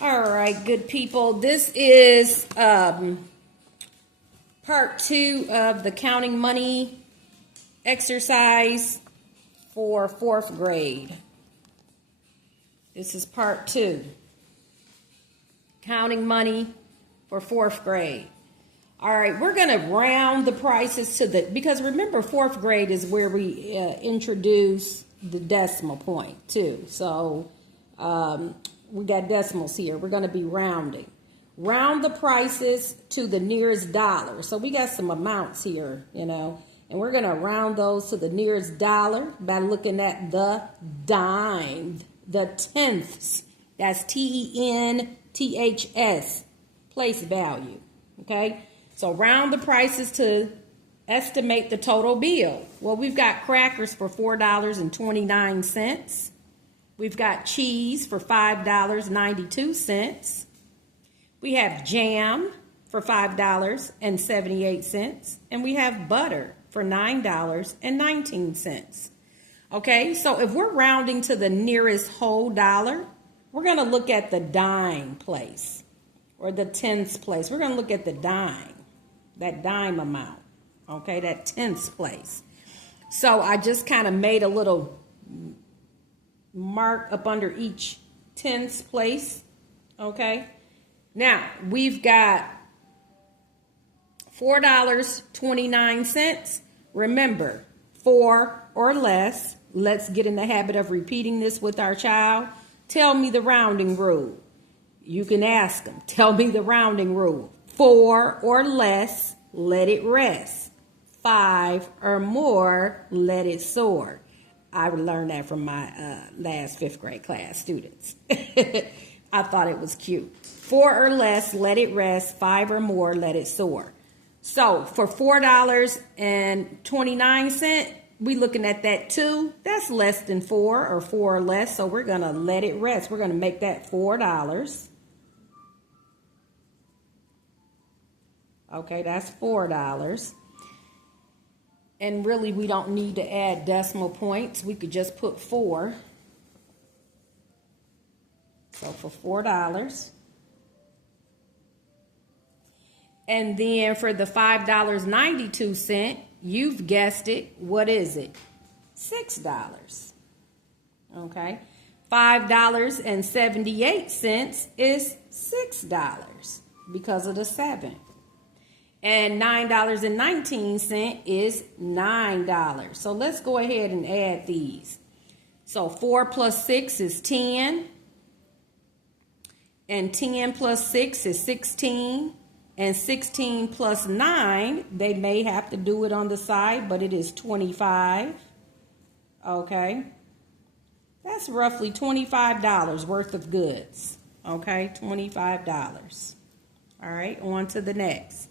All right, good people. This is part 2 of the counting money exercise for 4th grade. This is part 2. Counting money for 4th grade. All right, we're going to round the prices to because remember 4th grade is where we introduce the decimal point too. So we got decimals here. We're going to be rounding. Round the prices to the nearest dollar. So we got some amounts here, and we're going to round those to the nearest dollar by looking at the dime, the tenths. That's TENTHS, place value. Okay, so round the prices to estimate the total bill. Well, we've got crackers for $4.29. We've got cheese for $5.92. We have jam for $5.78. And we have butter for $9.19. Okay, so if we're rounding to the nearest whole dollar, we're going to look at the dime place or the tenths place. We're going to look at the dime, that dime amount. Okay, that tenths place. So I just kind of made a little mark up under each tenths place. Okay, now we've got $4.29. Remember, 4 or less. Let's get in the habit of repeating this with our child. Tell me the rounding rule. You can ask them. Tell me the rounding rule. 4 or less, let it rest. 5 or more, let it soar. I learned that from my last 5th grade class students. I thought it was cute. 4 or less, let it rest. 5 or more, let it soar. So for $4.29, we looking at that 2. That's less than 4 or 4 or less. So we're going to let it rest. We're going to make that $4. Okay, that's $4. And really, we don't need to add decimal points. We could just put 4. So for $4. And then for the $5.92, you've guessed it. What is it? $6. Okay. $5.78 is $6 because of the 7. And $9.19 is $9. So let's go ahead and add these. So 4 plus 6 is 10. And 10 plus 6 is 16. And 16 plus 9, they may have to do it on the side, but it is 25. Okay. That's roughly $25 worth of goods. Okay, $25. All right, on to the next.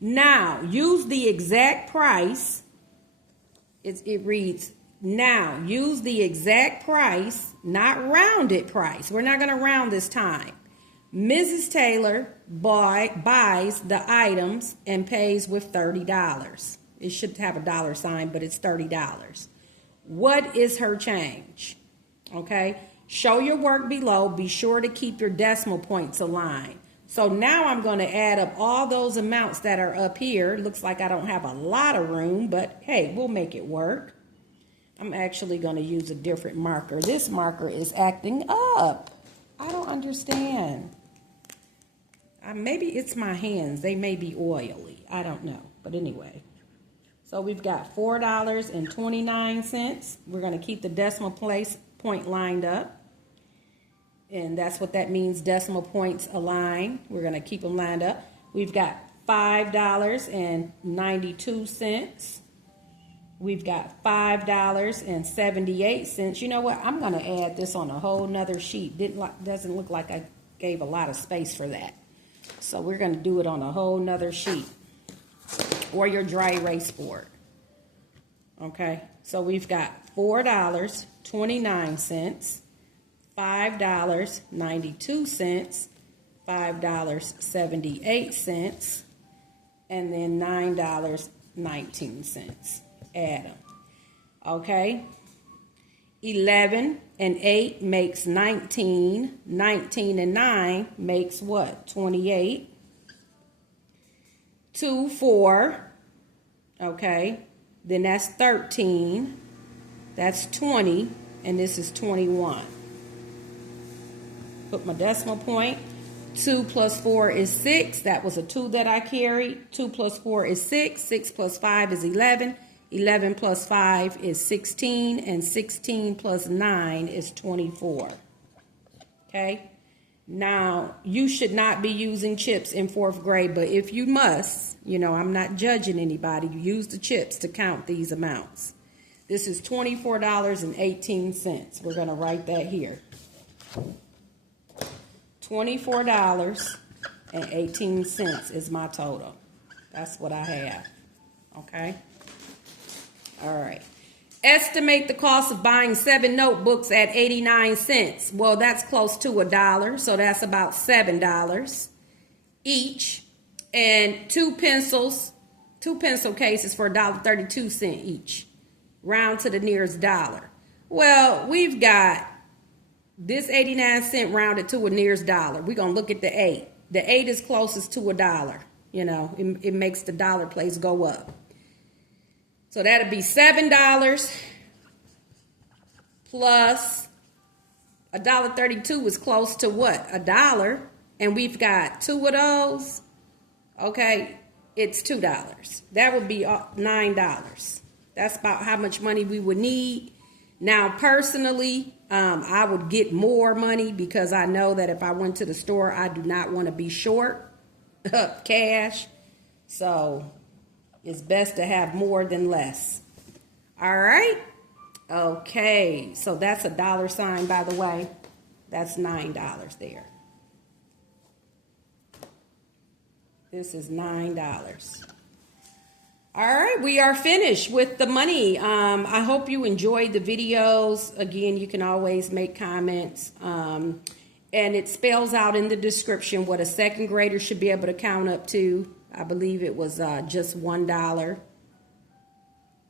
Now, use the exact price. It reads, now, use the exact price, not rounded price. We're not going to round this time. Mrs. Taylor buys the items and pays with $30. It should have a dollar sign, but it's $30. What is her change? Okay, show your work below. Be sure to keep your decimal points aligned. So now I'm going to add up all those amounts that are up here. Looks like I don't have a lot of room, but hey, we'll make it work. I'm actually going to use a different marker. This marker is acting up. I don't understand. Maybe it's my hands. They may be oily. I don't know. But anyway. So we've got $4.29. We're going to keep the decimal point lined up. And that's what that means, decimal points align. We're going to keep them lined up. We've got $5.92. We've got $5.78. You know what? I'm going to add this on a whole nother sheet. Doesn't look like I gave a lot of space for that. So we're going to do it on a whole nother sheet or your dry erase board. Okay, so we've got $4.29, $5.92, $5.78, and then $9.19. Add them. Okay. 11 and 8 makes 19. 19 and 9 makes what? 28. 2, 4. Okay. Then that's 13. That's 20. And this is 21. Put my decimal point. 2 plus 4 is 6. That was a 2 that I carried. 2 plus 4 is 6. 6 plus 5 is 11. 11 plus 5 is 16. And 16 plus 9 is 24. Okay? Now, you should not be using chips in 4th grade, but if you must, you know, I'm not judging anybody. You use the chips to count these amounts. This is $24.18. We're going to write that here. $24.18 is my total. That's what I have. Okay? All right. Estimate the cost of buying 7 notebooks at 89 cents. Well, that's close to $1, so that's about $7 each. And 2 pencil cases for $1.32 each. Round to the nearest dollar. Well, we've got this 89 cent rounded to a nearest dollar. We're going to look at the 8. The 8 is closest to $1. You know, it makes the dollar place go up. So that'd be $7 plus $1.32 is close to what? $1. And we've got 2 of those. Okay, it's $2. That would be $9. That's about how much money we would need. Now, personally, I would get more money because I know that if I went to the store, I do not want to be short cash. So it's best to have more than less. All right. Okay. So that's a dollar sign, by the way. That's $9 there. This is $9. All right, we are finished with the money. I hope you enjoyed the videos. Again, you can always make comments. And it spells out in the description what a 2nd grader should be able to count up to. I believe it was just $1.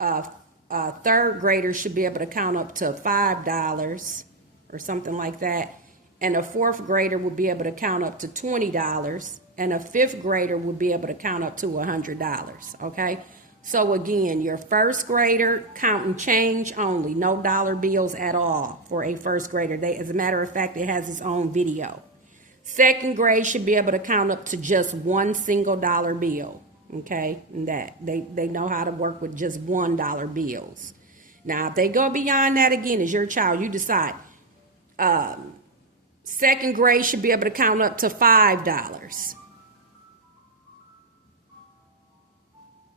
A 3rd grader should be able to count up to $5 or something like that. And a 4th grader would be able to count up to $20. And a 5th grader would be able to count up to $100. Okay? So again, your 1st grader counting change only. No dollar bills at all for a 1st grader. As a matter of fact, it has its own video. 2nd grade should be able to count up to just one single dollar bill. Okay? And that they know how to work with just $1 bills. Now, if they go beyond that, again, as your child, you decide. 2nd grade should be able to count up to $5.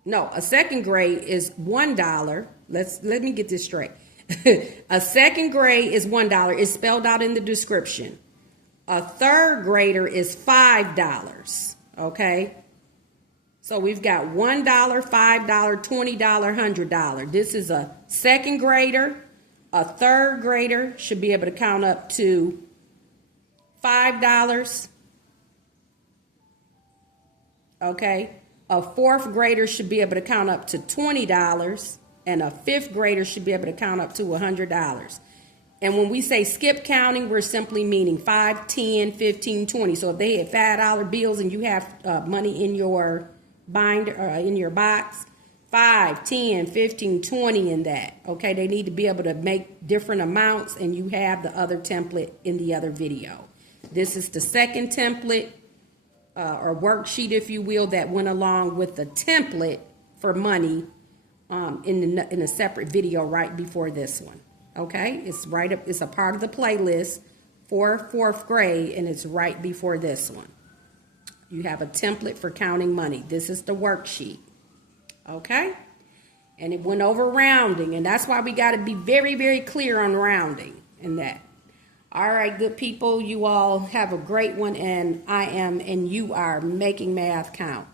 No, a 2nd grade is $1. Let me get this straight. A 2nd grade is $1. It's spelled out in the description. A 3rd grader is $5. Okay? So we've got $1, $5, $20, $100. This is a 2nd grader. A 3rd grader should be able to count up to $5. Okay? A 4th grader should be able to count up to $20, and a 5th grader should be able to count up to $100. And when we say skip counting, we're simply meaning 5, 10, 15, 20. So if they had $5 bills and you have money in your binder, in your box, 5, 10, 15, 20 in that. Okay, they need to be able to make different amounts, and you have the other template in the other video. This is the 2nd template. Or worksheet, if you will, that went along with the template for money in a separate video right before this one. Okay, it's right up. It's a part of the playlist for 4th grade, and it's right before this one. You have a template for counting money. This is the worksheet. Okay, and it went over rounding, and that's why we got to be very, very clear on rounding and that. All right, good people, you all have a great one, and I am and you are making math count.